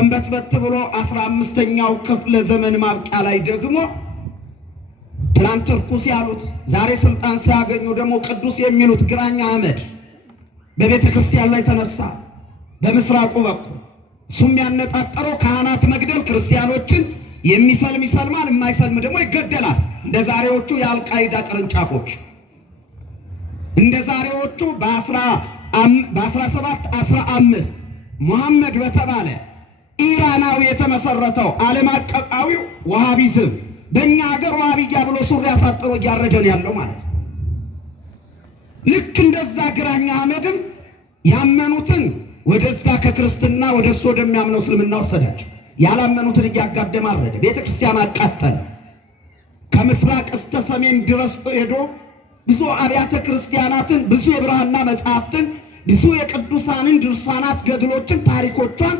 ሰንበትበት ብሎ 15ኛው ክፍለ ዘመን ማብቂያ ላይ ደግሞ ትናንት ርኩስ ያሉት ዛሬ ስልጣን ሲያገኙ ደግሞ ቅዱስ የሚሉት ግራኝ አህመድ በቤተ ክርስቲያን ላይ ተነሳ። በምስራቁ በኩል እሱም ያነጣጠረው ካህናት መግደል፣ ክርስቲያኖችን የሚሰልም ይሰልማል፣ የማይሰልም ደግሞ ይገደላል። እንደ ዛሬዎቹ የአልቃይዳ ቅርንጫፎች እንደ ዛሬዎቹ በ1715 ሙሐመድ በተባለ ኢራናዊ የተመሰረተው ዓለም አቀፋዊው ወሃቢዝም በእኛ ሀገር ወሃቢያ ብሎ ሱሪ አሳጥሮ እያረደን ያለው ማለት ነው። ልክ እንደዛ ግራኝ አህመድም ያመኑትን ወደዛ ከክርስትና ወደሱ ወደሚያምነው እስልምና ወሰዳቸው። ያላመኑትን እያጋደመ አረደ። ቤተ ክርስቲያን አቃጠለ። ከምስራቅ እስከ ሰሜን ድረስ ሄዶ ብዙ አብያተ ክርስቲያናትን፣ ብዙ የብራና መጽሐፍትን፣ ብዙ የቅዱሳንን ድርሳናት፣ ገድሎችን፣ ታሪኮቿን